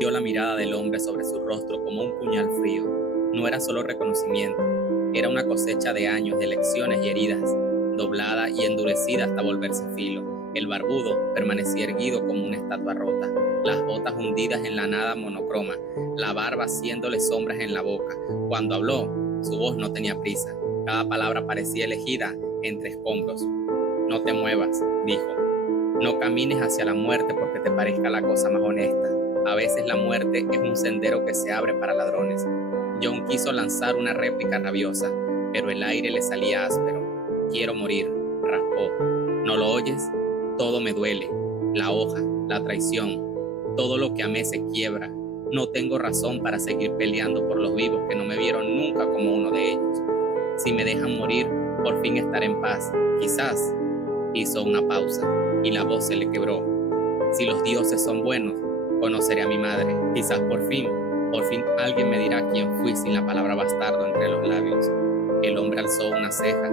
Vio la mirada del hombre sobre su rostro como un puñal frío. No era solo reconocimiento, era una cosecha de años de lecciones y heridas, doblada y endurecida hasta volverse filo. El barbudo permanecía erguido como una estatua rota, las botas hundidas en la nada monocroma, la barba haciéndole sombras en la boca. Cuando habló, su voz no tenía prisa. Cada palabra parecía elegida entre escombros. No te muevas, dijo. No camines hacia la muerte porque te parezca la cosa más honesta. A veces la muerte es un sendero que se abre para ladrones. John quiso lanzar una réplica rabiosa, pero el aire le salía áspero. Quiero morir, raspó. ¿No lo oyes? Todo me duele. La hoja, la traición, todo lo que amé se quiebra. No tengo razón para seguir peleando por los vivos que no me vieron nunca como uno de ellos. Si me dejan morir, por fin estaré en paz. Quizás. Hizo una pausa y la voz se le quebró. Si los dioses son buenos, conoceré a mi madre. Quizás por fin alguien me dirá quién fui sin la palabra bastardo entre los labios. El hombre alzó una ceja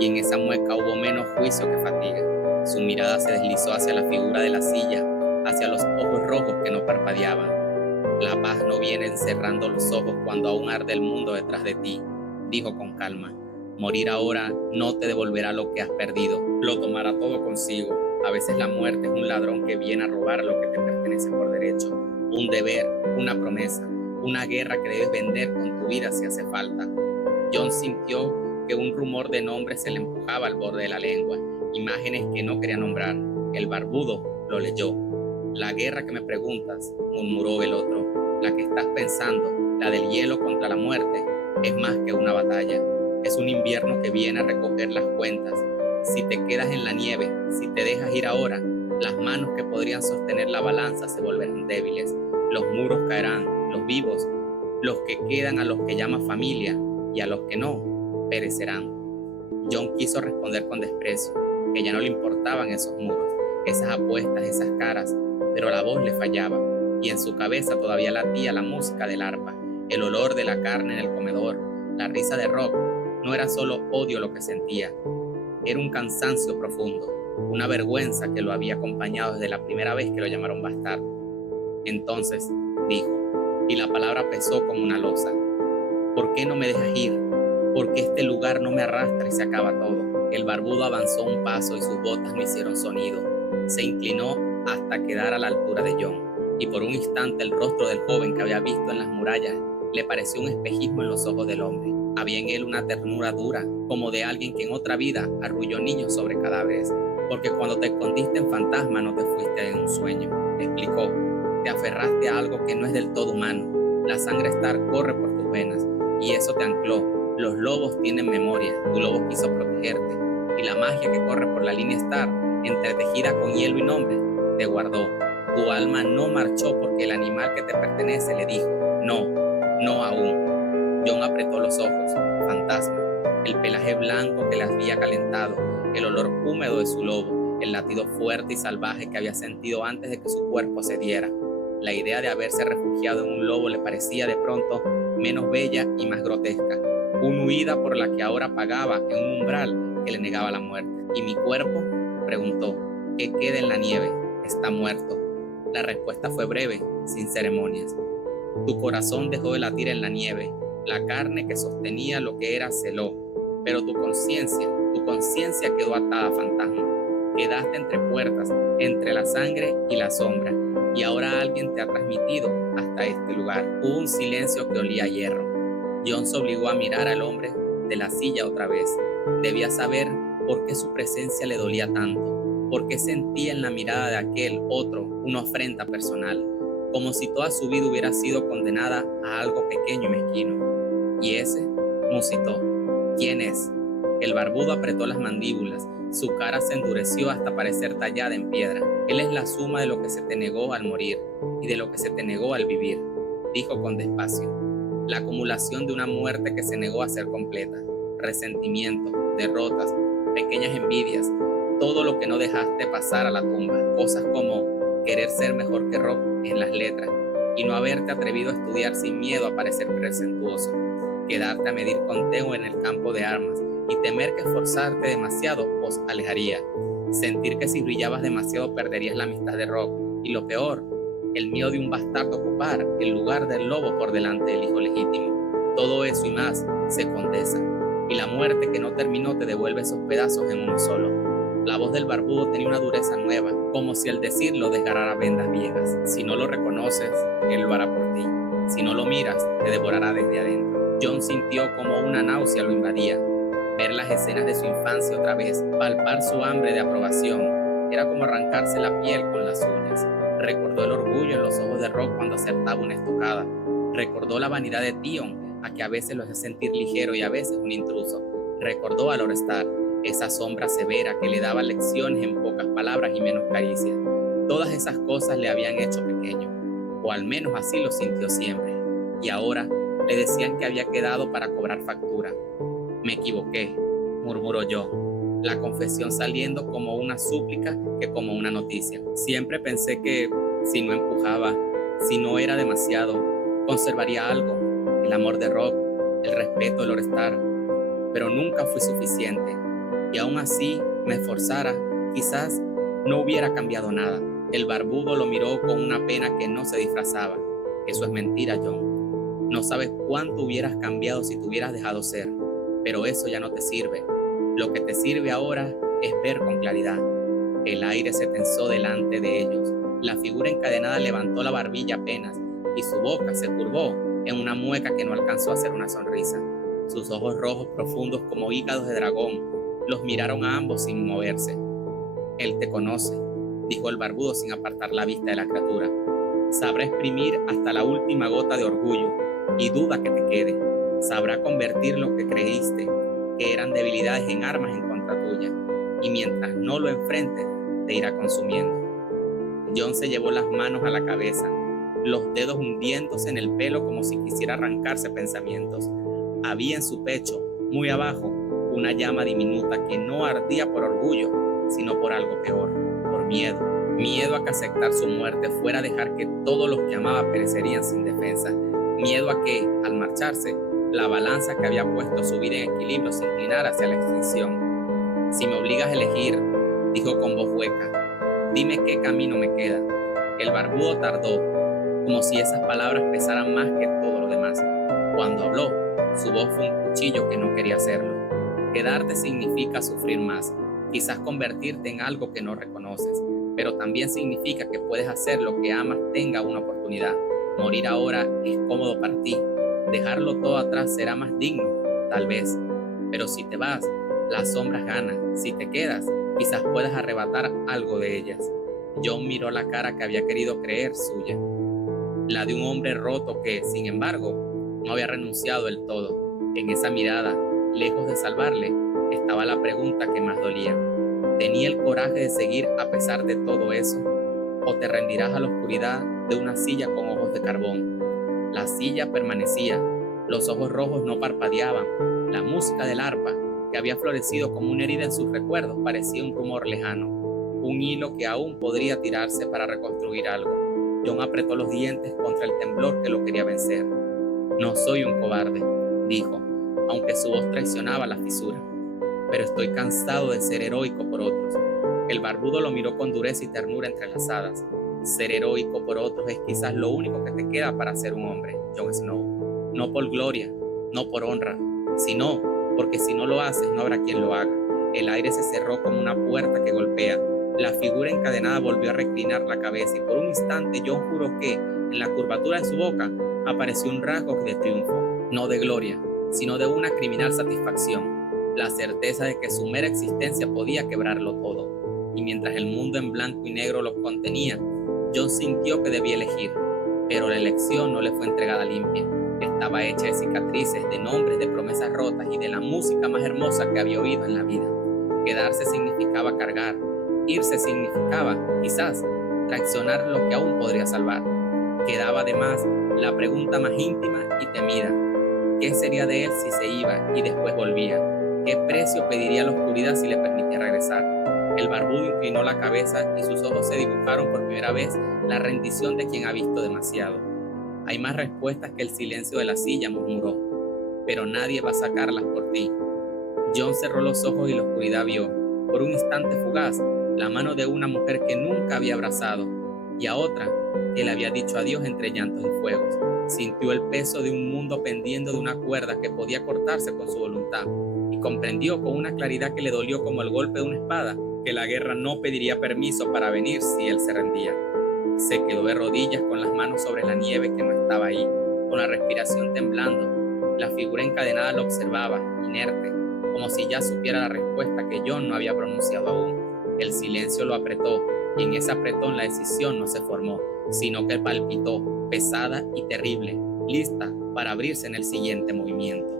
y en esa mueca hubo menos juicio que fatiga. Su mirada se deslizó hacia la figura de la silla, hacia los ojos rojos que no parpadeaban. La paz no viene encerrando los ojos cuando aún arde el mundo detrás de ti, dijo con calma. Morir ahora no te devolverá lo que has perdido, lo tomará todo consigo. A veces la muerte es un ladrón que viene a robar lo que te pertenece por derecho, un deber, una promesa, una guerra que debes vender con tu vida si hace falta. John sintió que un rumor de nombres se le empujaba al borde de la lengua, imágenes que no quería nombrar. El barbudo lo leyó. La guerra que me preguntas, murmuró el otro, la que estás pensando, la del hielo contra la muerte, es más que una batalla. Es un invierno que viene a recoger las cuentas. Si te quedas en la nieve, si te dejas ir ahora, las manos que podrían sostener la balanza se volverán débiles. Los muros caerán, los vivos, los que quedan a los que llama familia y a los que no, perecerán. John quiso responder con desprecio, que ya no le importaban esos muros, esas apuestas, esas caras, pero la voz le fallaba y en su cabeza todavía latía la música del arpa, el olor de la carne en el comedor, la risa de Rob. No era solo odio lo que sentía, era un cansancio profundo, una vergüenza que lo había acompañado desde la primera vez que lo llamaron bastardo. Entonces, dijo, y la palabra pesó como una losa, ¿por qué no me dejas ir? ¿Por qué este lugar no me arrastra y se acaba todo? El barbudo avanzó un paso y sus botas no hicieron sonido. Se inclinó hasta quedar a la altura de John, y por un instante el rostro del joven que había visto en las murallas le pareció un espejismo en los ojos del hombre. Había en él una ternura dura, como de alguien que en otra vida arrulló niños sobre cadáveres, porque cuando te escondiste en fantasma no te fuiste en un sueño, explicó. Te aferraste a algo que no es del todo humano. La sangre Stark corre por tus venas, y eso te ancló. Los lobos tienen memoria, tu lobo quiso protegerte, y la magia que corre por la línea Stark, entretejida con hielo y nombre, te guardó. Tu alma no marchó porque el animal que te pertenece le dijo, no, no aún. John apretó los ojos, fantasma, el pelaje blanco que le había calentado, el olor húmedo de su lobo, el latido fuerte y salvaje que había sentido antes de que su cuerpo cediera. La idea de haberse refugiado en un lobo le parecía de pronto menos bella y más grotesca, una huida por la que ahora pagaba en un umbral que le negaba la muerte. ¿Y mi cuerpo?, preguntó. ¿Qué queda en la nieve? Está muerto. La respuesta fue breve, sin ceremonias. Tu corazón dejó de latir en la nieve. La carne que sostenía lo que era celó, pero tu conciencia quedó atada a fantasma. Quedaste entre puertas, entre la sangre y la sombra, y ahora alguien te ha transmitido hasta este lugar. Hubo un silencio que olía a hierro. John se obligó a mirar al hombre de la silla otra vez. Debía saber por qué su presencia le dolía tanto, por qué sentía en la mirada de aquel otro una ofrenda personal, como si toda su vida hubiera sido condenada a algo pequeño y mezquino. ¿Y ese?, musitó. ¿Quién es? El barbudo apretó las mandíbulas, su cara se endureció hasta parecer tallada en piedra. Él es la suma de lo que se te negó al morir y de lo que se te negó al vivir, dijo con despacio. La acumulación de una muerte que se negó a ser completa, resentimientos, derrotas, pequeñas envidias, todo lo que no dejaste pasar a la tumba, cosas como querer ser mejor que Rob en las letras y no haberte atrevido a estudiar sin miedo a parecer presuntuoso, quedarte a medir conteo en el campo de armas y temer que esforzarte demasiado os alejaría, sentir que si brillabas demasiado perderías la amistad de Rob y lo peor, el miedo de un bastardo ocupar el lugar del lobo por delante del hijo legítimo. Todo eso y más se condensa, y la muerte que no terminó te devuelve esos pedazos en uno solo. La voz del barbudo tenía una dureza nueva, como si al decirlo desgarrara vendas viejas. Si no lo reconoces, él lo hará por ti. Si no lo miras, te devorará desde adentro. John sintió como una náusea lo invadía. Ver las escenas de su infancia otra vez, palpar su hambre de aprobación, era como arrancarse la piel con las uñas. Recordó el orgullo en los ojos de Rock cuando acertaba una estocada. Recordó la vanidad de Tion, a que a veces lo hacía sentir ligero y a veces un intruso. Recordó a Lorestar, esa sombra severa que le daba lecciones en pocas palabras y menos caricias. Todas esas cosas le habían hecho pequeño, o al menos así lo sintió siempre. Y ahora le decían que había quedado para cobrar factura. Me equivoqué, murmuró yo, la confesión saliendo como una súplica que como una noticia. Siempre pensé que si no empujaba, si no era demasiado, conservaría algo, el amor de Rock, el respeto de Lorestar, pero nunca fui suficiente. Y aún así me esforzara, quizás no hubiera cambiado nada. El barbudo lo miró con una pena que no se disfrazaba. Eso es mentira, John. No sabes cuánto hubieras cambiado si te hubieras dejado ser, pero eso ya no te sirve. Lo que te sirve ahora es ver con claridad. El aire se tensó delante de ellos. La figura encadenada levantó la barbilla apenas y su boca se curvó en una mueca que no alcanzó a hacer una sonrisa. Sus ojos rojos profundos como hígados de dragón los miraron a ambos sin moverse. Él te conoce, dijo el barbudo sin apartar la vista de la criatura. Sabrá exprimir hasta la última gota de orgullo y duda que te quede. Sabrá convertir lo que creíste que eran debilidades en armas en contra tuya, y mientras no lo enfrentes, te irá consumiendo. John se llevó las manos a la cabeza, los dedos hundiéndose en el pelo como si quisiera arrancarse pensamientos. Había en su pecho, muy abajo, una llama diminuta que no ardía por orgullo, sino por algo peor, por miedo. Miedo a que aceptar su muerte fuera a dejar que todos los que amaba perecerían sin defensa. Miedo a que, al marcharse, la balanza que había puesto su vida en equilibrio se inclinara hacia la extinción. Si me obligas a elegir, dijo con voz hueca, dime qué camino me queda. El barbudo tardó, como si esas palabras pesaran más que todo lo demás. Cuando habló, su voz fue un cuchillo que no quería hacerlo. Quedarte significa sufrir más, quizás convertirte en algo que no reconoces, pero también significa que puedes hacer lo que amas tenga una oportunidad. Morir ahora es cómodo para ti. Dejarlo todo atrás será más digno, tal vez. Pero si te vas, las sombras ganan. Si te quedas, quizás puedas arrebatar algo de ellas. John miró la cara que había querido creer suya, la de un hombre roto que, sin embargo, no había renunciado del todo. En esa mirada, lejos de salvarle, estaba la pregunta que más dolía. ¿Tenía el coraje de seguir a pesar de todo eso? ¿O te rendirás a la oscuridad de una silla con ojos de carbón? La silla permanecía, los ojos rojos no parpadeaban, la música del arpa, que había florecido como una herida en sus recuerdos, parecía un rumor lejano, un hilo que aún podría tirarse para reconstruir algo. John apretó los dientes contra el temblor que lo quería vencer. No soy un cobarde, dijo, aunque su voz traicionaba la fisura, pero estoy cansado de ser heroico por otros. El barbudo lo miró con dureza y ternura entrelazadas. Ser heroico por otros es quizás lo único que te queda para ser un hombre, Jon Snow. No por gloria, no por honra, sino porque si no lo haces no habrá quien lo haga. El aire se cerró como una puerta que golpea. La figura encadenada volvió a reclinar la cabeza y por un instante Jon juró que en la curvatura de su boca apareció un rasgo de triunfo, no de gloria, sino de una criminal satisfacción, la certeza de que su mera existencia podía quebrarlo todo. Y mientras el mundo en blanco y negro los contenía, John sintió que debía elegir, pero la elección no le fue entregada limpia. Estaba hecha de cicatrices, de nombres, de promesas rotas y de la música más hermosa que había oído en la vida. Quedarse significaba cargar, irse significaba, quizás, traicionar lo que aún podría salvar. Quedaba además la pregunta más íntima y temida. ¿Qué sería de él si se iba y después volvía? ¿Qué precio pediría la oscuridad si le permitía regresar? El barbudo inclinó la cabeza y sus ojos se dibujaron por primera vez la rendición de quien ha visto demasiado. Hay más respuestas que el silencio de la silla, murmuró, pero nadie va a sacarlas por ti. John cerró los ojos y la oscuridad vio, por un instante fugaz, la mano de una mujer que nunca había abrazado, y a otra que le había dicho adiós entre llantos y fuegos. Sintió el peso de un mundo pendiendo de una cuerda que podía cortarse con su voluntad y comprendió con una claridad que le dolió como el golpe de una espada que la guerra no pediría permiso para venir si él se rendía. Se quedó de rodillas con las manos sobre la nieve que no estaba ahí, con la respiración temblando. La figura encadenada lo observaba, inerte, como si ya supiera la respuesta que John no había pronunciado aún. El silencio lo apretó, y en ese apretón la decisión no se formó, sino que palpitó, pesada y terrible, lista para abrirse en el siguiente movimiento.